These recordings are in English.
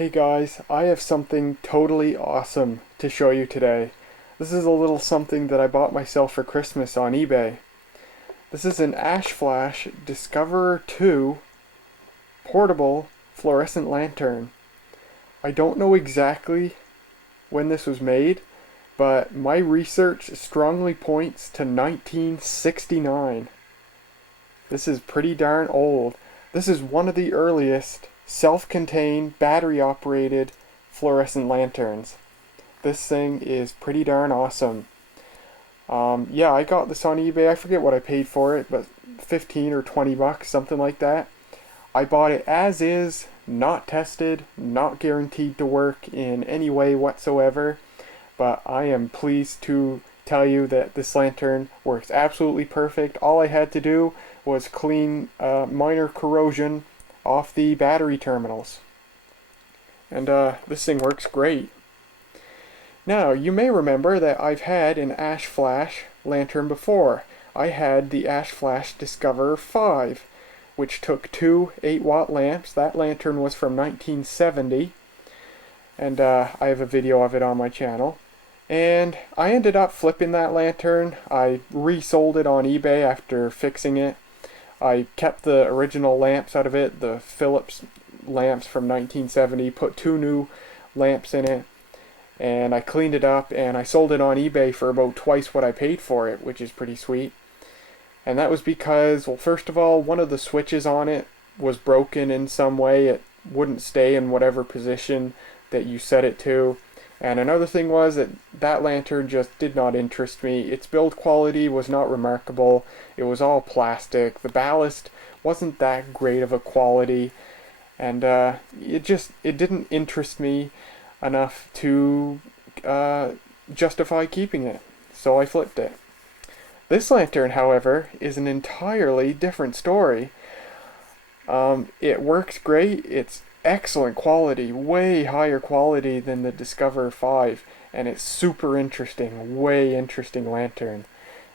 Hey guys, I have something totally awesome to show you today. This is a little something that I bought myself for Christmas on eBay. This is an Ash Flash Discoverer 2 portable fluorescent lantern. I don't know exactly when this was made, but my research strongly points to 1969. This is pretty darn old. This is one of the earliest self-contained, battery-operated fluorescent lanterns. This thing is pretty darn awesome. Yeah, I got this on eBay. I forget what I paid for it, but 15 or 20 bucks, something like that. I bought it as is, not tested, not guaranteed to work in any way whatsoever, but I am pleased to tell you that this lantern works absolutely perfect. All I had to do was clean minor corrosion off the battery terminals. And this thing works great. Now, you may remember that I've had an Ash Flash lantern before. I had the Ash Flash Discoverer 5, which took two 8-watt lamps. That lantern was from 1970, and I have a video of it on my channel. And I ended up flipping that lantern. I resold it on eBay after fixing it. I kept the original lamps out of it, the Philips lamps from 1970, put two new lamps in it, and I cleaned it up, and I sold it on eBay for about twice what I paid for it, which is pretty sweet. And that was because, well, first of all, one of the switches on it was broken in some way. It wouldn't stay in whatever position that you set it to. And another thing was that that lantern just did not interest me. Its build quality was not remarkable. It was all plastic. The ballast wasn't that great of a quality. And it didn't interest me enough to justify keeping it. So I flipped it. This lantern, however, is an entirely different story. It works great. It's excellent quality, way higher quality than the Discoverer 5, and it's super interesting, way interesting lantern,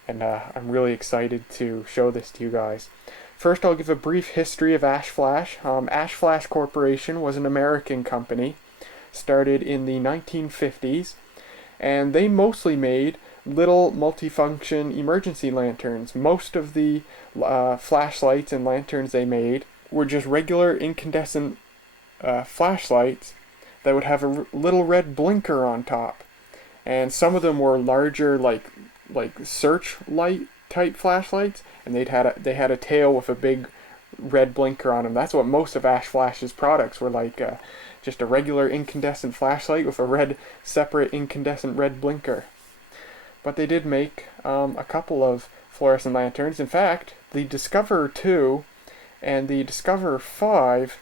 and I'm really excited to show this to you guys. First, I'll give a brief history of Ash Flash. Ash Flash Corporation was an American company, started in the 1950s, and they mostly made little multifunction emergency lanterns. Most of the flashlights and lanterns they made were just regular incandescent flashlights that would have a little red blinker on top, and some of them were larger, like searchlight type flashlights, and they had a tail with a big red blinker on them. That's what most of Ash Flash's products were like, just a regular incandescent flashlight with a separate incandescent red blinker. But they did make a couple of fluorescent lanterns. In fact, the Discoverer 2 and the Discoverer 5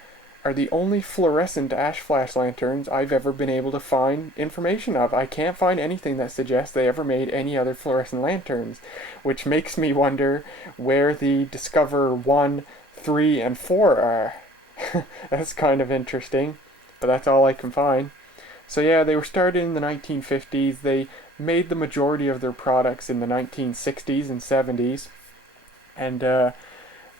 are the only fluorescent Ash Flash lanterns I've ever been able to find information of. I can't find anything that suggests they ever made any other fluorescent lanterns, which makes me wonder where the Discoverer 1, 3, and 4 are. That's kind of interesting, but that's all I can find. So yeah, they were started in the 1950s. They made the majority of their products in the 1960s and 70s, and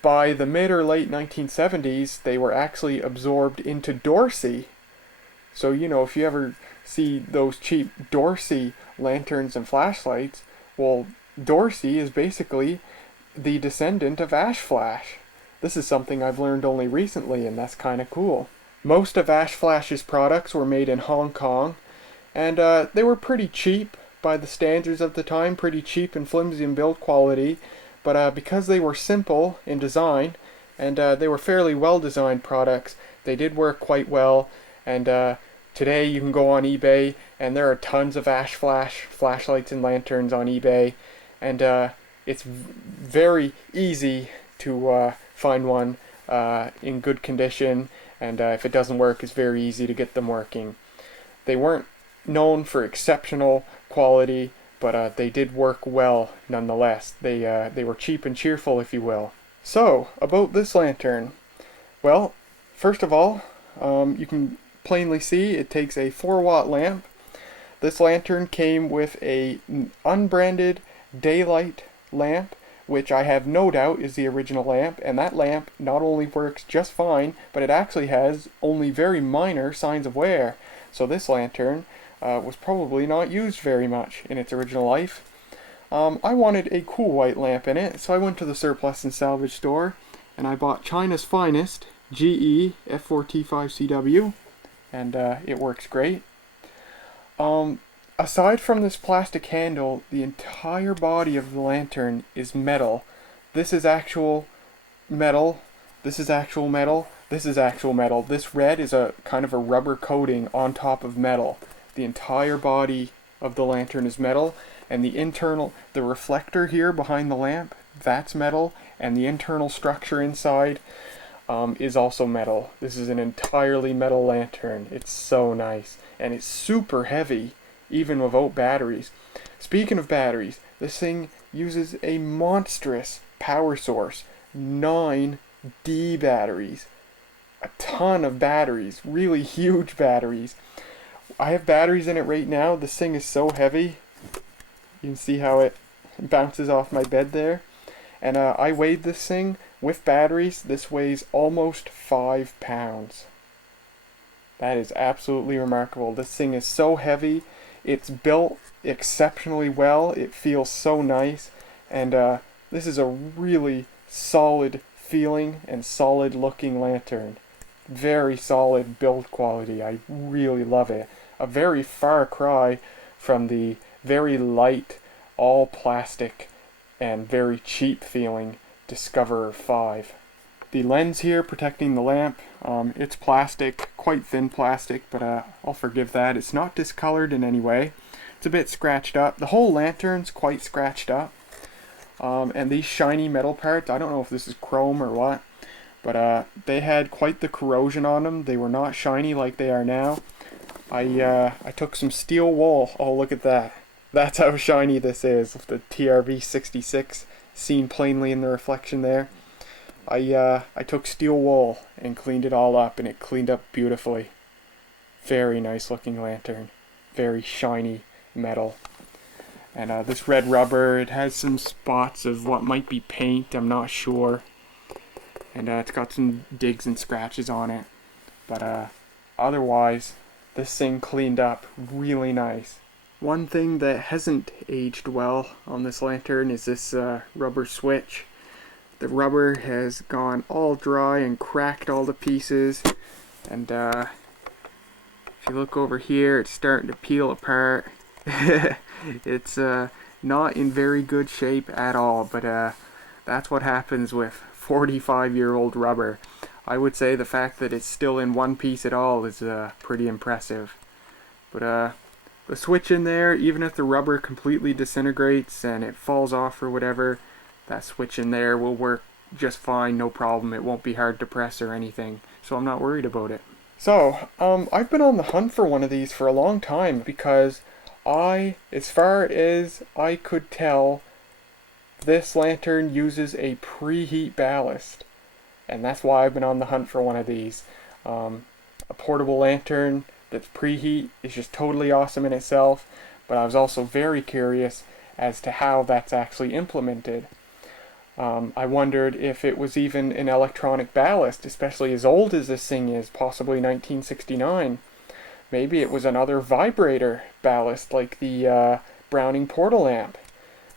by the mid or late 1970s, they were actually absorbed into Dorsey. So, you know, if you ever see those cheap Dorsey lanterns and flashlights, well, Dorsey is basically the descendant of Ash Flash. This is something I've learned only recently, and that's kind of cool. Most of Ash Flash's products were made in Hong Kong, and they were pretty cheap by the standards of the time, pretty cheap and flimsy in build quality. But because they were simple in design, and they were fairly well-designed products, they did work quite well. And today you can go on eBay, and there are tons of Ash Flash flashlights and lanterns on eBay. And it's very easy to find one in good condition. And if it doesn't work, it's very easy to get them working. They weren't known for exceptional quality, but they did work well nonetheless. They were cheap and cheerful, if you will. So, about this lantern. Well, first of all, you can plainly see it takes a 4-watt lamp. This lantern came with a unbranded daylight lamp which I have no doubt is the original lamp, and that lamp not only works just fine, but it actually has only very minor signs of wear. So this lantern was probably not used very much in its original life. I wanted a cool white lamp in it, so I went to the surplus and salvage store, and I bought China's finest GE F4T5CW, and it works great. Aside from this plastic handle, the entire body of the lantern is metal. This is actual metal, this is actual metal, this is actual metal. This red is a kind of a rubber coating on top of metal. The entire body of the lantern is metal, and the reflector here behind the lamp, that's metal, and the internal structure inside is also metal. This is an entirely metal lantern. It's so nice, and it's super heavy, even without batteries. Speaking of batteries, this thing uses a monstrous power source, 9 D batteries, a ton of batteries, really huge batteries. I have batteries in it right now. This thing is so heavy. You can see how it bounces off my bed there. And I weighed this thing with batteries. This weighs almost 5 pounds. That is absolutely remarkable. This thing is so heavy. It's built exceptionally well. It feels so nice. And this is a really solid feeling and solid looking lantern. Very solid build quality. I really love it. A very far cry from the very light, all plastic, and very cheap feeling Discoverer 5. The lens here protecting the lamp, it's plastic, quite thin plastic, but I'll forgive that. It's not discolored in any way. It's a bit scratched up. The whole lantern's quite scratched up. And these shiny metal parts, I don't know if this is chrome or what, but they had quite the corrosion on them. They were not shiny like they are now. I took some steel wool. Oh, look at that. That's how shiny this is, with the TRV 66 seen plainly in the reflection there. I took steel wool and cleaned it all up, and it cleaned up beautifully. Very nice looking lantern. Very shiny metal. And this red rubber, it has some spots of what might be paint, I'm not sure. And it's got some digs and scratches on it. But otherwise, this thing cleaned up really nice. One thing that hasn't aged well on this lantern is this rubber switch. The rubber has gone all dry and cracked all the pieces. And if you look over here, it's starting to peel apart. It's not in very good shape at all, but that's what happens with 45-year-old rubber. I would say the fact that it's still in one piece at all is pretty impressive. But the switch in there, even if the rubber completely disintegrates and it falls off or whatever, that switch in there will work just fine, no problem. It won't be hard to press or anything, so I'm not worried about it. So, I've been on the hunt for one of these for a long time because as far as I could tell, this lantern uses a preheat ballast. And that's why I've been on the hunt for one of these. A portable lantern that's preheat is just totally awesome in itself, but I was also very curious as to how that's actually implemented. I wondered if it was even an electronic ballast, especially as old as this thing is, possibly 1969. Maybe it was another vibrator ballast like the Browning portal lamp.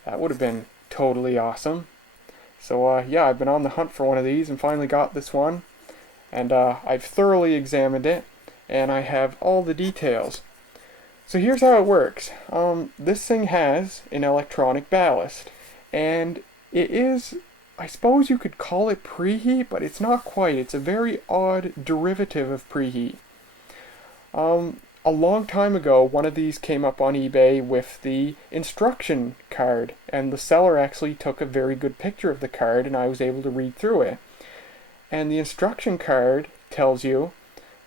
That would have been totally awesome. So yeah, I've been on the hunt for one of these and finally got this one. And I've thoroughly examined it, and I have all the details. So here's how it works. This thing has an electronic ballast, and it is, I suppose you could call it preheat, but it's not quite. It's a very odd derivative of preheat. A long time ago, one of these came up on eBay with the instruction card, and the seller actually took a very good picture of the card, and I was able to read through it. And the instruction card tells you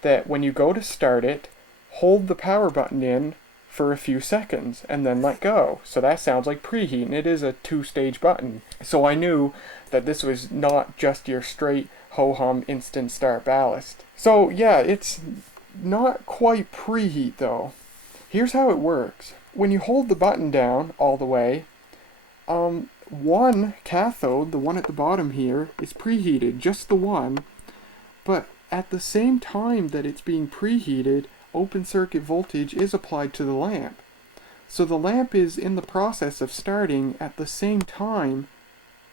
that when you go to start it, hold the power button in for a few seconds and then let go. So that sounds like preheat, and it is a 2-stage button. So I knew that this was not just your straight ho-hum instant start ballast. So yeah, it's not quite preheat though. Here's how it works. When you hold the button down all the way, one cathode, the one at the bottom here, is preheated, just the one, but at the same time that it's being preheated, open circuit voltage is applied to the lamp. So the lamp is in the process of starting at the same time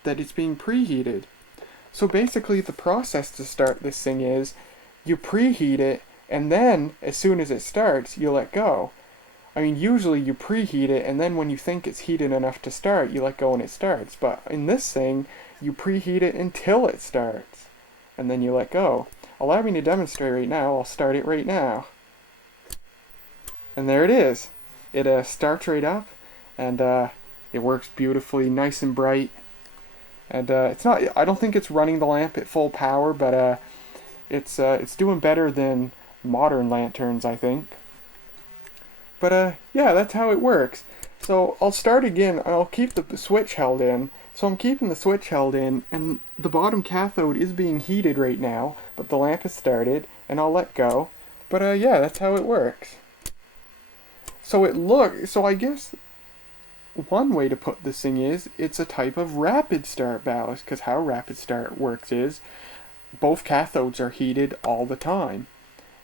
that it's being preheated. So basically the process to start this thing is, you preheat it, and then as soon as it starts, you let go. I mean, usually you preheat it, and then when you think it's heated enough to start, you let go and it starts. But in this thing, you preheat it until it starts, and then you let go. Allow me to demonstrate right now. I'll start it right now. And there it is. It starts right up, and it works beautifully, nice and bright. And it's not. I don't think it's running the lamp at full power, but it's doing better than modern lanterns, I think. But yeah, that's how it works. So I'll start again, and I'll keep the switch held in. So I'm keeping the switch held in, and the bottom cathode is being heated right now, but the lamp has started, and I'll let go. But yeah, that's how it works. So I guess one way to put this thing is, it's a type of rapid start ballast, because how rapid start works is, both cathodes are heated all the time,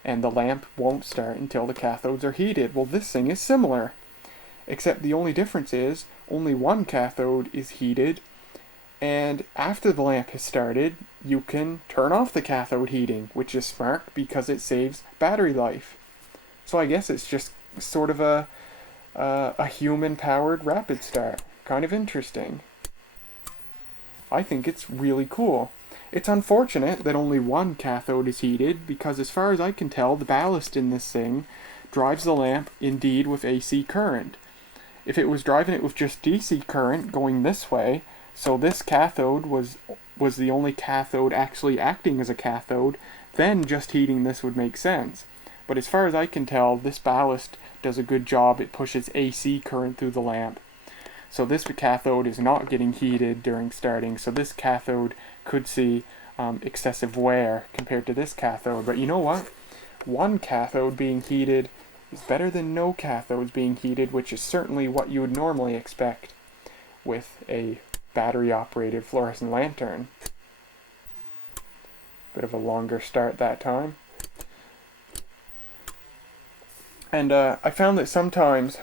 and the lamp won't start until the cathodes are heated. Well, this thing is similar, except the only difference is only one cathode is heated, and after the lamp has started, you can turn off the cathode heating, which is smart because it saves battery life. So I guess it's just sort of a human-powered rapid start. Kind of interesting. I think it's really cool. It's unfortunate that only one cathode is heated, because as far as I can tell, the ballast in this thing drives the lamp indeed with AC current. If it was driving it with just DC current going this way, so this cathode was the only cathode actually acting as a cathode, then just heating this would make sense. But as far as I can tell, this ballast does a good job. It pushes AC current through the lamp. So this cathode is not getting heated during starting, so this cathode could see excessive wear compared to this cathode. But you know what? One cathode being heated is better than no cathodes being heated, which is certainly what you would normally expect with a battery-operated fluorescent lantern. Bit of a longer start that time. And I found that sometimes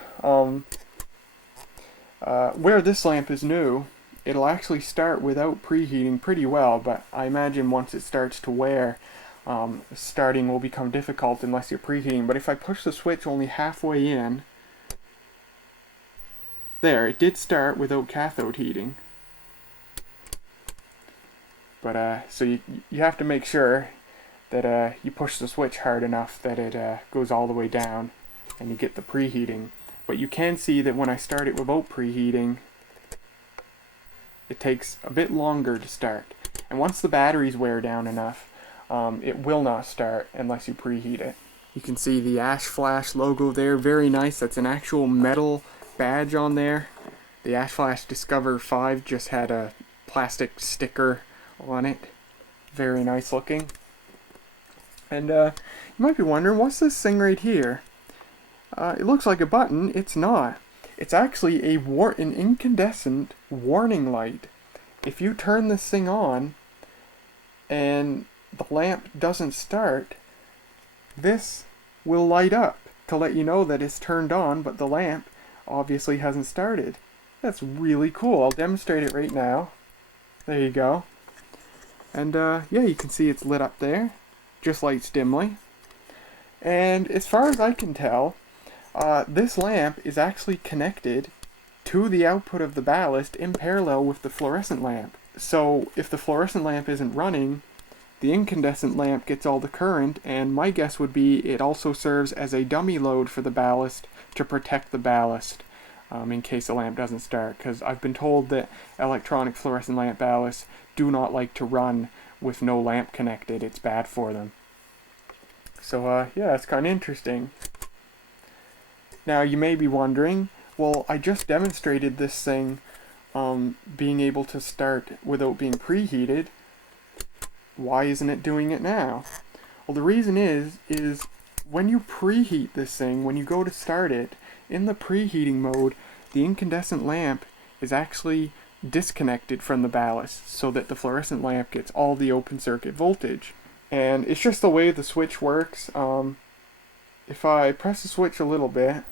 where this lamp is new, it'll actually start without preheating pretty well, but I imagine once it starts to wear, starting will become difficult unless you're preheating. But if I push the switch only halfway in, there, it did start without cathode heating. But so you have to make sure that you push the switch hard enough that it goes all the way down and you get the preheating. But you can see that when I start it without preheating, it takes a bit longer to start. And once the batteries wear down enough, it will not start unless you preheat it. You can see the Ash Flash logo there, very nice. That's an actual metal badge on there. The Ash Flash Discover 5 just had a plastic sticker on it. Very nice looking. And you might be wondering, what's this thing right here? It looks like a button. It's not. It's actually an incandescent warning light. If you turn this thing on and the lamp doesn't start, this will light up to let you know that it's turned on, but the lamp obviously hasn't started. That's really cool. I'll demonstrate it right now. There you go. And yeah, you can see it's lit up there. Just lights dimly. And as far as I can tell, this lamp is actually connected to the output of the ballast in parallel with the fluorescent lamp. So if the fluorescent lamp isn't running, the incandescent lamp gets all the current, and my guess would be it also serves as a dummy load for the ballast to protect the ballast in case the lamp doesn't start, because I've been told that electronic fluorescent lamp ballasts do not like to run with no lamp connected. It's bad for them. So yeah, it's kind of interesting. Now you may be wondering, well, I just demonstrated this thing being able to start without being preheated. Why isn't it doing it now? Well, the reason is when you preheat this thing, when you go to start it, in the preheating mode, the incandescent lamp is actually disconnected from the ballast so that the fluorescent lamp gets all the open circuit voltage. And it's just the way the switch works. If I press the switch a little bit,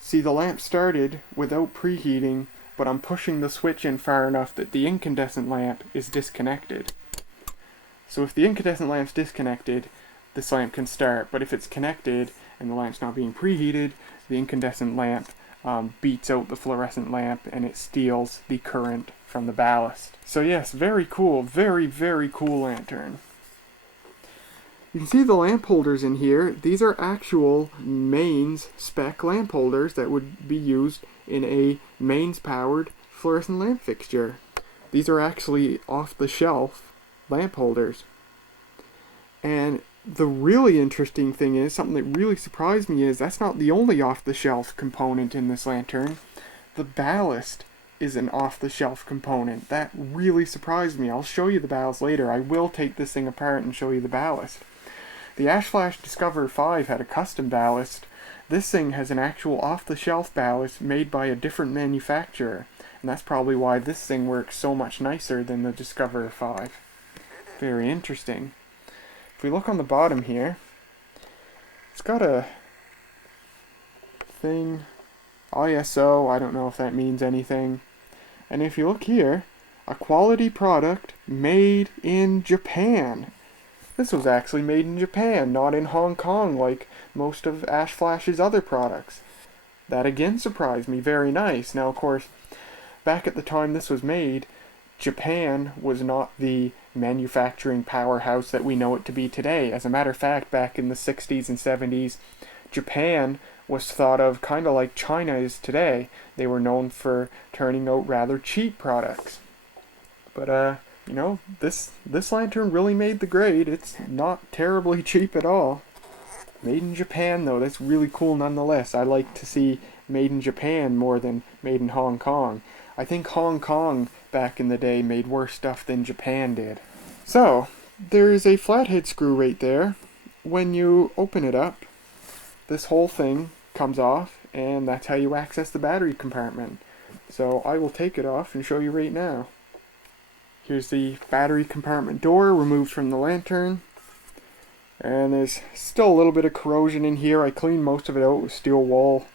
see, the lamp started without preheating, but I'm pushing the switch in far enough that the incandescent lamp is disconnected. So if the incandescent lamp's disconnected, this lamp can start, but if it's connected and the lamp's not being preheated, the incandescent lamp beats out the fluorescent lamp and it steals the current from the ballast. So yes, very cool, very, very cool lantern. You can see the lamp holders in here. These are actual mains spec lamp holders that would be used in a mains powered fluorescent lamp fixture. These are actually off the shelf lamp holders. And the really interesting thing is, something that really surprised me is, that's not the only off-the-shelf component in this lantern. The ballast is an off-the-shelf component. That really surprised me. I'll show you the ballast later. I will take this thing apart and show you the ballast. The Ash Flash Discover 5 had a custom ballast. This thing has an actual off-the-shelf ballast made by a different manufacturer. And that's probably why this thing works so much nicer than the Discover 5. Very interesting. If we look on the bottom here, it's got a thing, ISO, I don't know if that means anything. And if you look here, a quality product made in Japan. This was actually made in Japan, not in Hong Kong like most of Ash Flash's other products. That again surprised me, very nice. Now of course, back at the time this was made, Japan was not the manufacturing powerhouse that we know it to be today. As a matter of fact, back in the 60s and 70s, Japan was thought of kind of like China is today. They were known for turning out rather cheap products. But, you know, this lantern really made the grade. It's not terribly cheap at all. Made in Japan, though, that's really cool nonetheless. I like to see made in Japan more than made in Hong Kong. I think Hong Kong back in the day made worse stuff than Japan did. So, there is a flathead screw right there. When you open it up, this whole thing comes off, and that's how you access the battery compartment. So I will take it off and show you right now. Here's the battery compartment door removed from the lantern. And there's still a little bit of corrosion in here. I cleaned most of it out with steel wool.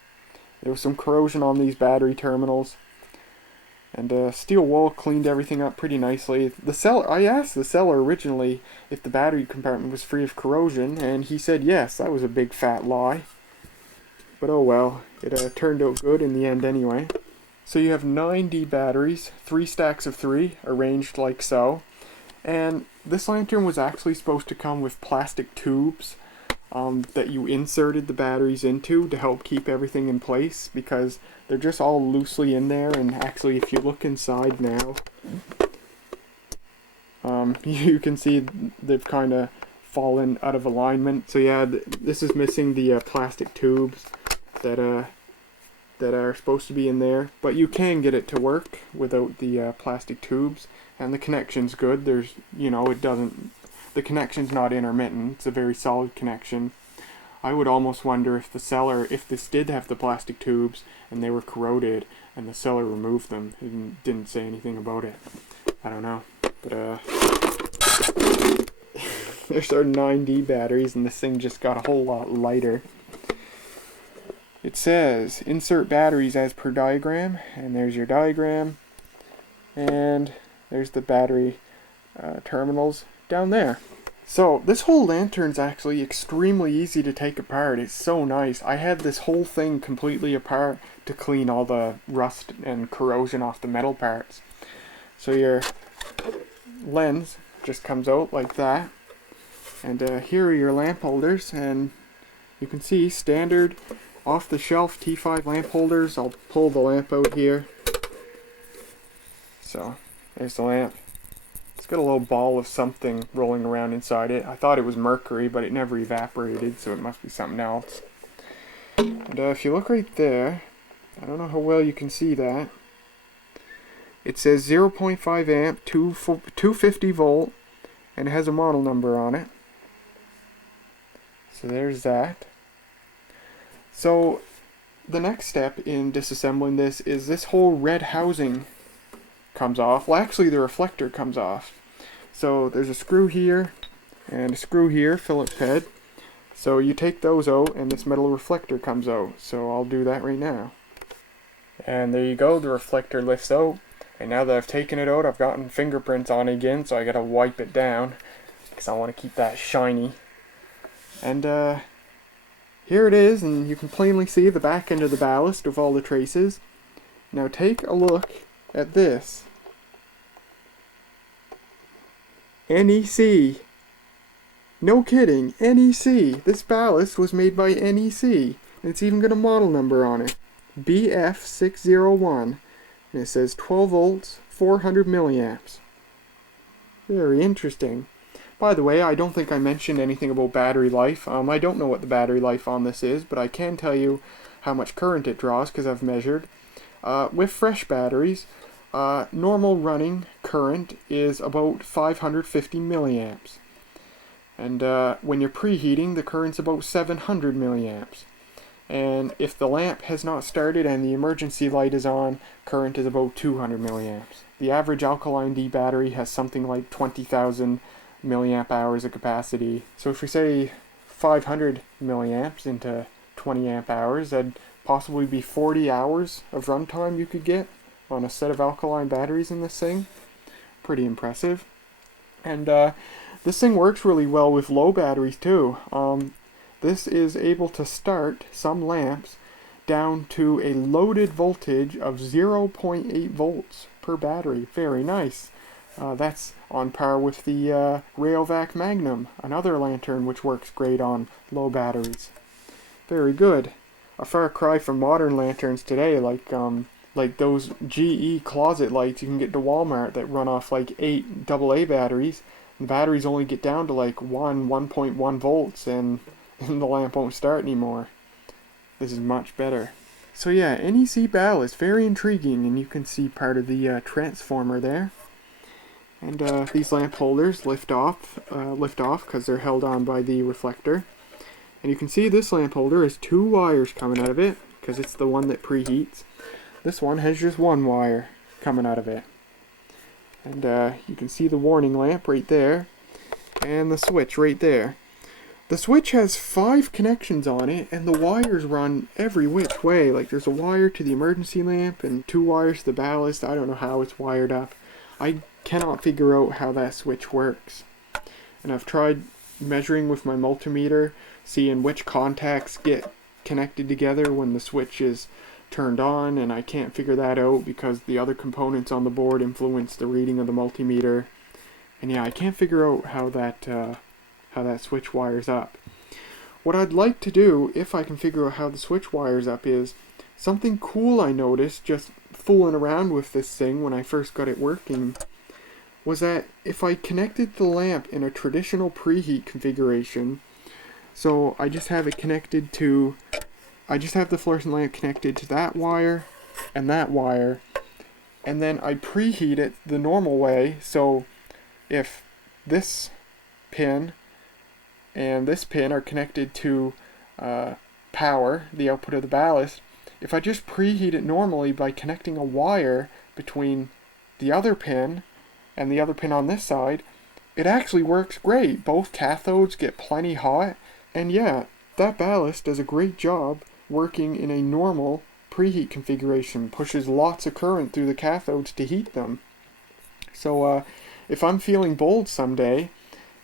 There was some corrosion on these battery terminals. And steel wool cleaned everything up pretty nicely. I asked the seller originally if the battery compartment was free of corrosion, and he said yes. That was a big fat lie. But oh well, it turned out good in the end anyway. So you have 9 D batteries, 3 stacks of 3, arranged like so. And this lantern was actually supposed to come with plastic tubes that you inserted the batteries into to help keep everything in place, because they're just all loosely in there. And actually, if you look inside now, you can see they've kind of fallen out of alignment. So yeah, this is missing the plastic tubes that are supposed to be in there, but you can get it to work without the plastic tubes, and the connection's good. There's, you know, the connection's not intermittent. It's a very solid connection. I would almost wonder if the seller, if this did have the plastic tubes and they were corroded and the seller removed them and didn't say anything about it. I don't know. But there's our 9D batteries, and this thing just got a whole lot lighter. It says insert batteries as per diagram, and there's your diagram, and there's the battery terminals down there. So this whole lantern's actually extremely easy to take apart. It's so nice. I had this whole thing completely apart to clean all the rust and corrosion off the metal parts. So your lens just comes out like that, and here are your lamp holders, and you can see standard off-the-shelf T5 lamp holders. I'll pull the lamp out here. So there's the lamp. It's got a little ball of something rolling around inside it. I thought it was mercury, but it never evaporated, so it must be something else. And if you look right there, I don't know how well you can see that. It says 0.5 amp, 250 volt, and it has a model number on it. So there's that. So the next step in disassembling this is this whole red housing comes off. Well, actually the reflector comes off. So there's a screw here and a screw here, Phillips head. So you take those out and this metal reflector comes out. So I'll do that right now. And there you go, the reflector lifts out. And now that I've taken it out, I've gotten fingerprints on it again, so I gotta wipe it down because I want to keep that shiny. And here it is, and you can plainly see the back end of the ballast with all the traces. Now take a look at this. NEC. No kidding, NEC. This ballast was made by NEC. And it's even got a model number on it. BF601. And it says 12 volts, 400 milliamps. Very interesting. By the way, I don't think I mentioned anything about battery life. I don't know what the battery life on this is, but I can tell you how much current it draws because I've measured. With fresh batteries, normal running current is about 550 milliamps. And when you're preheating, the current's about 700 milliamps. And if the lamp has not started and the emergency light is on, current is about 200 milliamps. The average alkaline D battery has something like 20,000 milliamp hours of capacity. So if we say 500 milliamps into 20 amp hours, that'd possibly be 40 hours of runtime you could get on a set of alkaline batteries in this thing. Pretty impressive. And this thing works really well with low batteries too. This is able to start some lamps down to a loaded voltage of 0.8 volts per battery. Very nice. That's on par with the Rayovac Magnum, another lantern which works great on low batteries. Very good. A far cry from modern lanterns today, like those GE closet lights you can get to Walmart that run off like 8 AA batteries. The batteries only get down to like 1.1 volts and the lamp won't start anymore. This is much better. So yeah, NEC ballast, very intriguing, and you can see part of the transformer there. And these lamp holders lift off because they're held on by the reflector. And you can see this lamp holder has 2 wires coming out of it because it's the one that preheats. This one has just 1 wire coming out of it. And you can see the warning lamp right there and the switch right there. The switch has 5 connections on it, and the wires run every which way. Like there's a wire to the emergency lamp and 2 wires to the ballast. I don't know how it's wired up. I cannot figure out how that switch works. And I've tried measuring with my multimeter, seeing which contacts get connected together when the switch is turned on, and I can't figure that out because the other components on the board influence the reading of the multimeter. And yeah, I can't figure out how that switch wires up. What I'd like to do, if I can figure out how the switch wires up, is something cool I noticed just fooling around with this thing when I first got it working, was that if I connected the lamp in a traditional preheat configuration, so I just have it connected to, I just have the fluorescent lamp connected to that wire, and then I preheat it the normal way. So if this pin and this pin are connected to power, the output of the ballast, if I just preheat it normally by connecting a wire between the other pin and the other pin on this side, it actually works great. Both cathodes get plenty hot, and yeah, that ballast does a great job working in a normal preheat configuration, pushes lots of current through the cathodes to heat them. So if I'm feeling bold someday,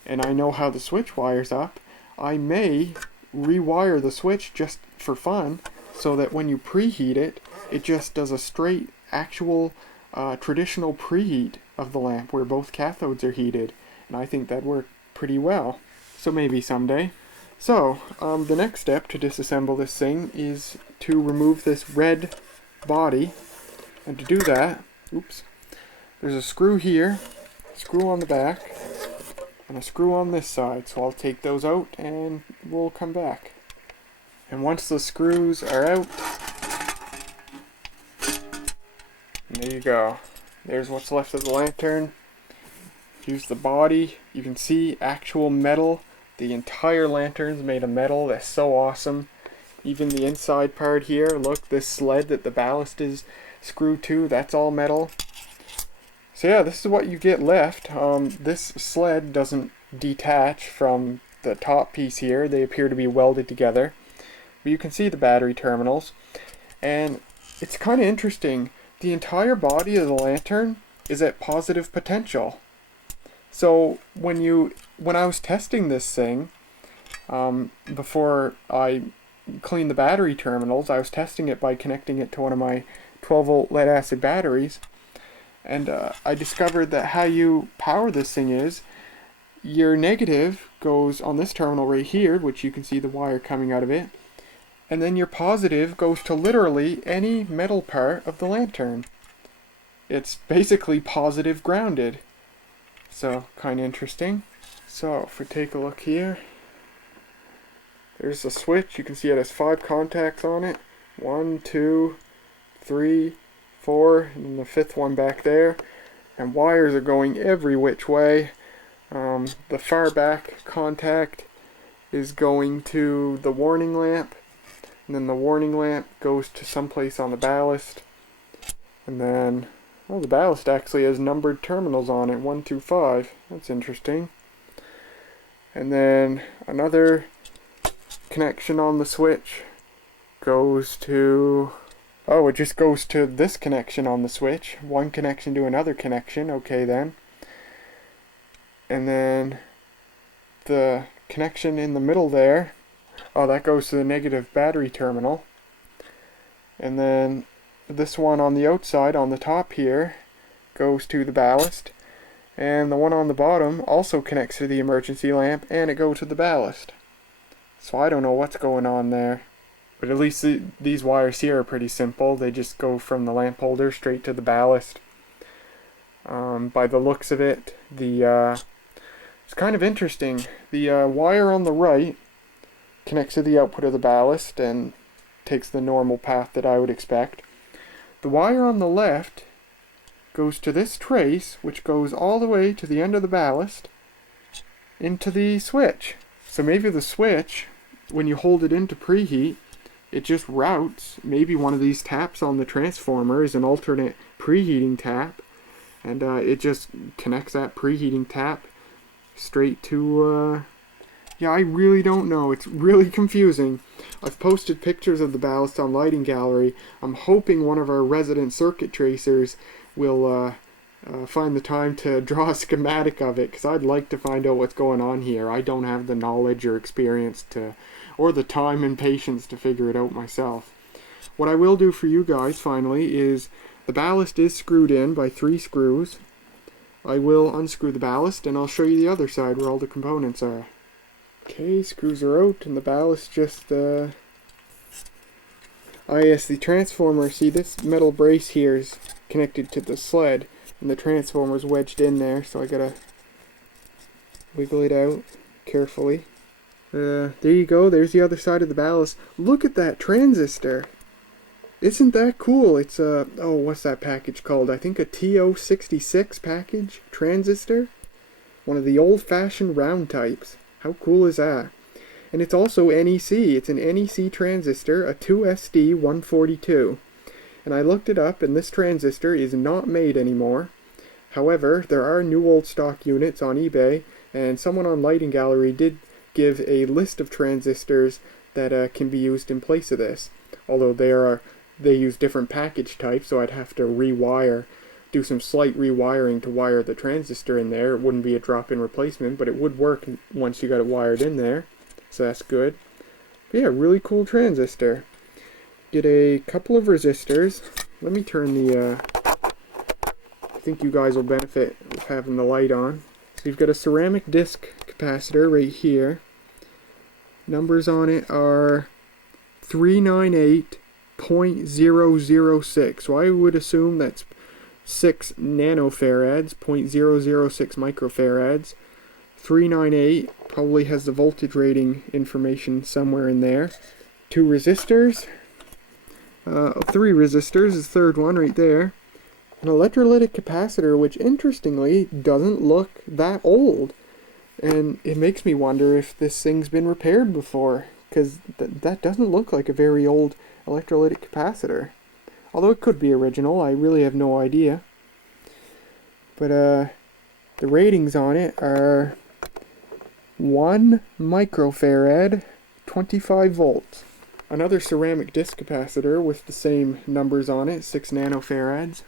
and I know how the switch wires up, I may rewire the switch just for fun, so that when you preheat it, it just does a straight, actual, traditional preheat of the lamp where both cathodes are heated, and I think that'd work pretty well. So maybe someday. So, the next step to disassemble this thing is to remove this red body, and to do that, oops, there's a screw here, screw on the back, and a screw on this side, so I'll take those out and we'll come back. And once the screws are out, there you go. There's what's left of the lantern. Here's the body. You can see actual metal. The entire lantern's made of metal. That's so awesome. Even the inside part here, look, this sled that the ballast is screwed to, that's all metal. So yeah, this is what you get left. This sled doesn't detach from the top piece here. They appear to be welded together. But you can see the battery terminals. And it's kind of interesting. The entire body of the lantern is at positive potential. So when I was testing this thing, before I cleaned the battery terminals, I was testing it by connecting it to one of my 12-volt lead acid batteries. And I discovered that how you power this thing is, your negative goes on this terminal right here, which you can see the wire coming out of it, and then your positive goes to literally any metal part of the lantern. It's basically positive grounded. So, kind of interesting. So, if we take a look here, there's a switch. You can see it has 5 contacts on it. 1, 2, 3, 4, and the 5th one back there. And wires are going every which way. The far back contact is going to the warning lamp. And then the warning lamp goes to someplace on the ballast. And then, well, the ballast actually has numbered terminals on it, 1 through 5. That's interesting. And then another connection on the switch goes to, oh, it just goes to this connection on the switch. One connection to another connection, okay then. And then the connection in the middle there, oh, that goes to the negative battery terminal. And then this one on the outside, on the top here, goes to the ballast. And the one on the bottom also connects to the emergency lamp, and it goes to the ballast. So I don't know what's going on there. But at least these wires here are pretty simple. They just go from the lamp holder straight to the ballast. By the looks of it, it's kind of interesting. The wire on the right connects to the output of the ballast and takes the normal path that I would expect. The wire on the left goes to this trace, which goes all the way to the end of the ballast into the switch. So maybe the switch, when you hold it into preheat, it just routes. Maybe one of these taps on the transformer is an alternate preheating tap, and it just connects that preheating tap straight to, yeah, I really don't know. It's really confusing. I've posted pictures of the ballast on Lighting Gallery. I'm hoping one of our resident circuit tracers will find the time to draw a schematic of it, because I'd like to find out what's going on here. I don't have the knowledge or experience to, or the time and patience to figure it out myself. What I will do for you guys finally is, the ballast is screwed in by 3 screws. I will unscrew the ballast and I'll show you the other side where all the components are. Okay, screws are out and the ballast just, oh yes, the transformer, see this metal brace here is connected to the sled and the transformer's wedged in there, so I gotta wiggle it out carefully. There you go, there's the other side of the ballast. Look at that transistor! Isn't that cool? It's a, oh, what's that package called? I think a TO66 package transistor? One of the old-fashioned round types. How cool is that? And it's also NEC. It's an NEC transistor, a 2SD142. And I looked it up, and this transistor is not made anymore. However, there are new old stock units on eBay, and someone on Lighting Gallery did give a list of transistors that can be used in place of this. Although they use different package types, so I'd have to do some slight rewiring to wire the transistor in there. It wouldn't be a drop-in replacement, but it would work once you got it wired in there, so that's good. But yeah, really cool transistor. Get a couple of resistors. Let me turn the, I think you guys will benefit with having the light on. So you've got a ceramic disc capacitor right here. Numbers on it are 398.006. So I would assume that's 6 nanofarads, 0.006 microfarads. 398 probably has the voltage rating information somewhere in there. 2 resistors. 3 resistors is the third one right there. An electrolytic capacitor, which interestingly doesn't look that old. And it makes me wonder if this thing's been repaired before, because that doesn't look like a very old electrolytic capacitor. Although it could be original, I really have no idea. But the ratings on it are 1 microfarad, 25 volts. Another ceramic disc capacitor with the same numbers on it, 6 nanofarads.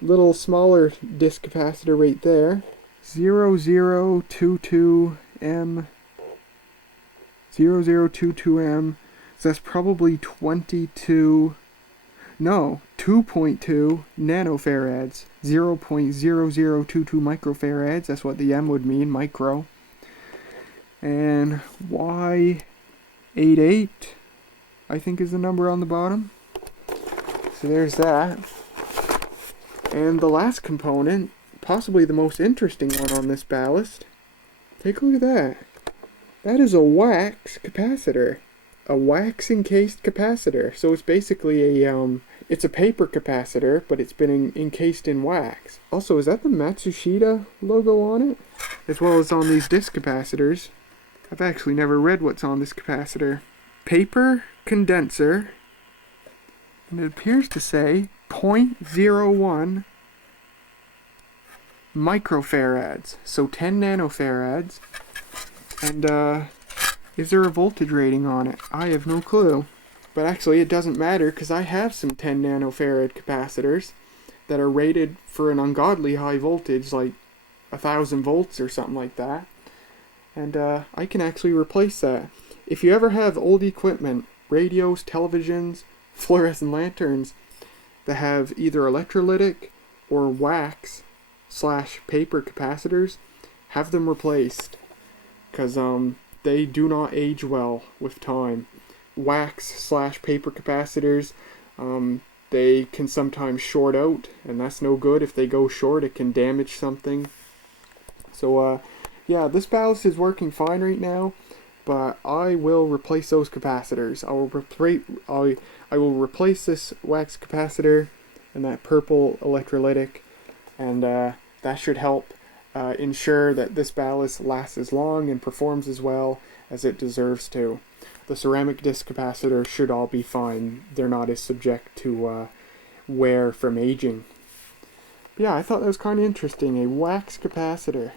Little smaller disc capacitor right there, 0022M, 0022M, so that's probably 2.2 nanofarads, 0.0022 microfarads, that's what the M would mean, micro. And Y88, I think is the number on the bottom. So there's that. And the last component, possibly the most interesting one on this ballast, take a look at that. That is a wax capacitor. A wax encased capacitor. So it's basically it's a paper capacitor, but it's been encased in wax. Also, is that the Matsushita logo on it? As well as on these disc capacitors. I've actually never read what's on this capacitor. Paper condenser. And it appears to say 0.01 microfarads. So 10 nanofarads. And is there a voltage rating on it? I have no clue. But actually it doesn't matter because I have some 10 nanofarad capacitors that are rated for an ungodly high voltage, like 1,000 volts or something like that. And I can actually replace that. If you ever have old equipment, radios, televisions, fluorescent lanterns that have either electrolytic or wax / paper capacitors, have them replaced. Because they do not age well with time. Wax / paper capacitors, they can sometimes short out, and that's no good. If they go short, it can damage something. So yeah, this ballast is working fine right now, but I will replace those capacitors. I will replace this wax capacitor and that purple electrolytic, and that should help ensure that this ballast lasts as long and performs as well as it deserves to. The ceramic disc capacitors should all be fine. They're not as subject to wear from aging. But yeah, I thought that was kind of interesting. A wax capacitor.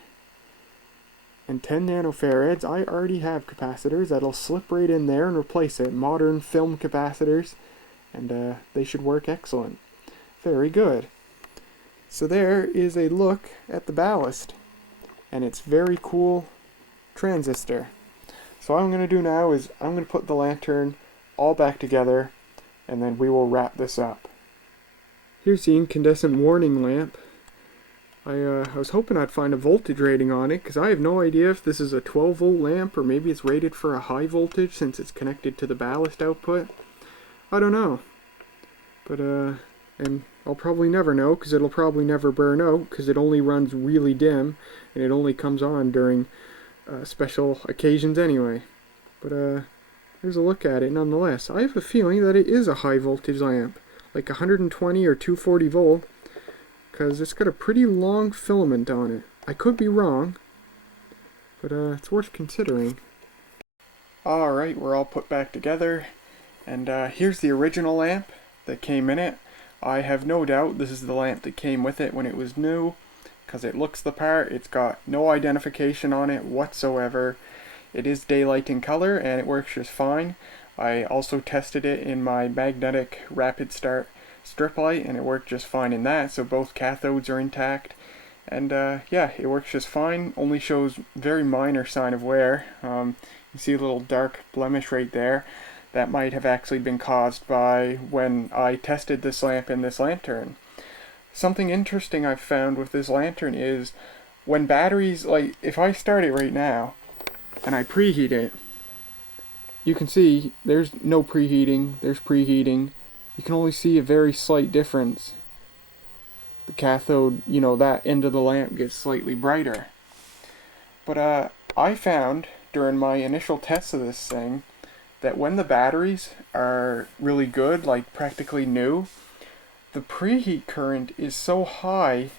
And 10 nanofarads. I already have capacitors that'll slip right in there and replace it. Modern film capacitors. And they should work excellent. Very good. So there is a look at the ballast. And its very cool transistor. So what I'm going to do now is I'm going to put the lantern all back together, and then we will wrap this up. Here's the incandescent warning lamp. I was hoping I'd find a voltage rating on it, because I have no idea if this is a 12 volt lamp, or maybe it's rated for a high voltage since it's connected to the ballast output. I don't know. But and I'll probably never know, because it'll probably never burn out, because it only runs really dim, and it only comes on during special occasions anyway. But here's a look at it nonetheless. I have a feeling that it is a high voltage lamp, like 120 or 240 volt, because it's got a pretty long filament on it. I could be wrong, but it's worth considering. Alright, we're all put back together, and here's the original lamp that came in it. I have no doubt this is the lamp that came with it when it was new, because it looks the part. It's got no identification on it whatsoever. It is daylight in color and it works just fine. I also tested it in my magnetic rapid start strip light and it worked just fine in that, so both cathodes are intact. And yeah, it works just fine. Only shows very minor sign of wear. You see a little dark blemish right there. That might have actually been caused by when I tested this lamp in this lantern. Something interesting I've found with this lantern is when batteries, like if I start it right now and I preheat it, you can see there's no preheating, there's preheating. You can only see a very slight difference. The cathode, you know, that end of the lamp gets slightly brighter. But I found during my initial tests of this thing that when the batteries are really good, like practically new, the preheat current is so high,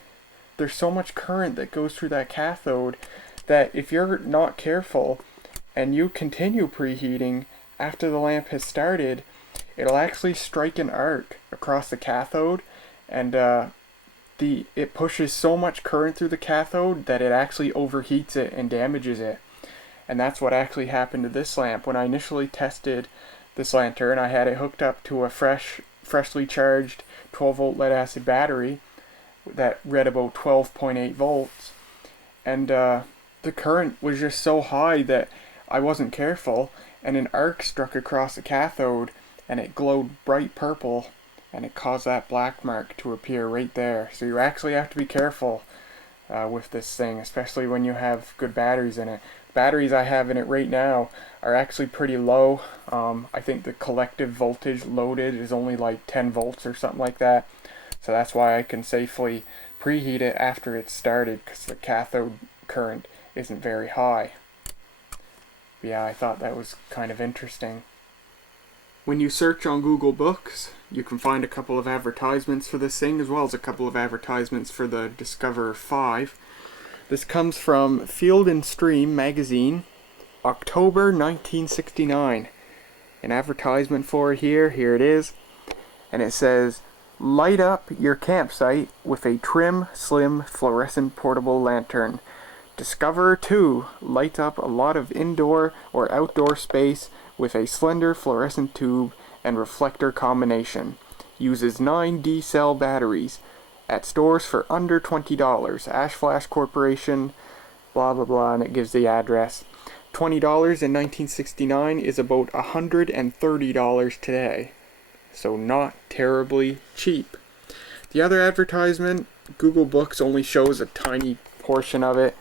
there's so much current that goes through that cathode, that if you're not careful, and you continue preheating after the lamp has started, it'll actually strike an arc across the cathode, and it pushes so much current through the cathode that it actually overheats it and damages it. And that's what actually happened to this lamp. When I initially tested this lantern, I had it hooked up to a freshly charged 12-volt lead acid battery that read about 12.8 volts, and the current was just so high that I wasn't careful, and an arc struck across the cathode, and it glowed bright purple, and it caused that black mark to appear right there. So you actually have to be careful with this thing, especially when you have good batteries in it. Batteries I have in it right now are actually pretty low. I think the collective voltage loaded is only like 10 volts or something like that. So that's why I can safely preheat it after it's started, because the cathode current isn't very high. But yeah, I thought that was kind of interesting. When you search on Google Books, you can find a couple of advertisements for this thing, as well as a couple of advertisements for the Discover 5. This comes from Field and Stream magazine, October 1969. An advertisement for it here it is, and it says, "Light up your campsite with a trim, slim, fluorescent portable lantern. Discover 2 lights up a lot of indoor or outdoor space with a slender fluorescent tube and reflector combination. Uses 9 D-cell batteries. At stores for under $20. Ash Flash Corporation," blah blah blah, and it gives the address. $20 in 1969 is about $130 today. So not terribly cheap. The other advertisement, Google Books only shows a tiny portion of it.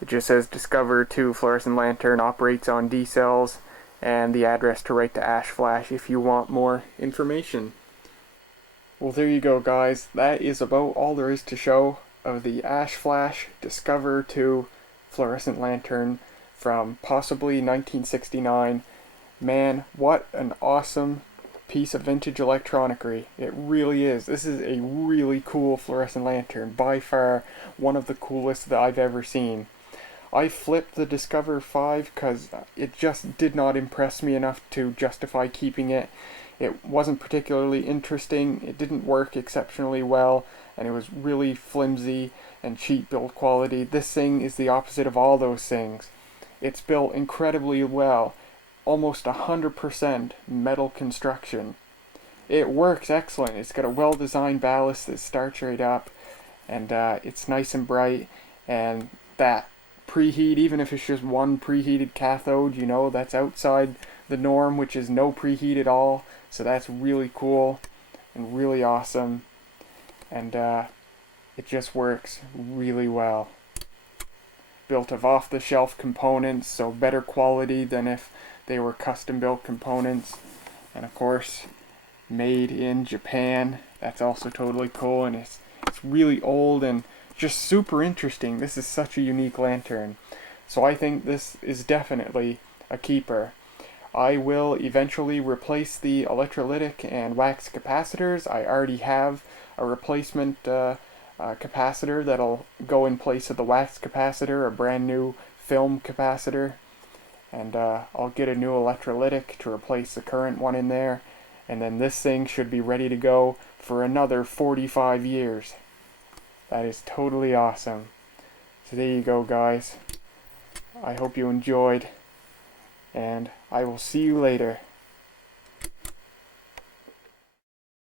It just says Discover 2 fluorescent lantern operates on D cells, and the address to write to Ash Flash if you want more information. Well, there you go, guys. That is about all there is to show of the Ash Flash Discover 2 fluorescent lantern from possibly 1969. Man, what an awesome piece of vintage electronicry. It really is. This is a really cool fluorescent lantern. By far one of the coolest that I've ever seen. I flipped the Discover 5 because it just did not impress me enough to justify keeping it. It wasn't particularly interesting, it didn't work exceptionally well, and it was really flimsy and cheap build quality. This thing is the opposite of all those things. It's built incredibly well, almost 100% metal construction. It works excellent. It's got a well-designed ballast that starts right up, and it's nice and bright, and that preheat, even if it's just one preheated cathode, you know, that's outside the norm, which is no preheat at all. So that's really cool and really awesome, and it just works really well. Built of off-the-shelf components, so better quality than if they were custom-built components, and of course made in Japan. That's also totally cool, and it's really old and just super interesting. This is such a unique lantern, so I think this is definitely a keeper. I will eventually replace the electrolytic and wax capacitors. I already have a replacement capacitor that'll go in place of the wax capacitor, a brand new film capacitor, and I'll get a new electrolytic to replace the current one in there, and then this thing should be ready to go for another 45 years. That is totally awesome. So there you go, guys. I hope you enjoyed, and I will see you later.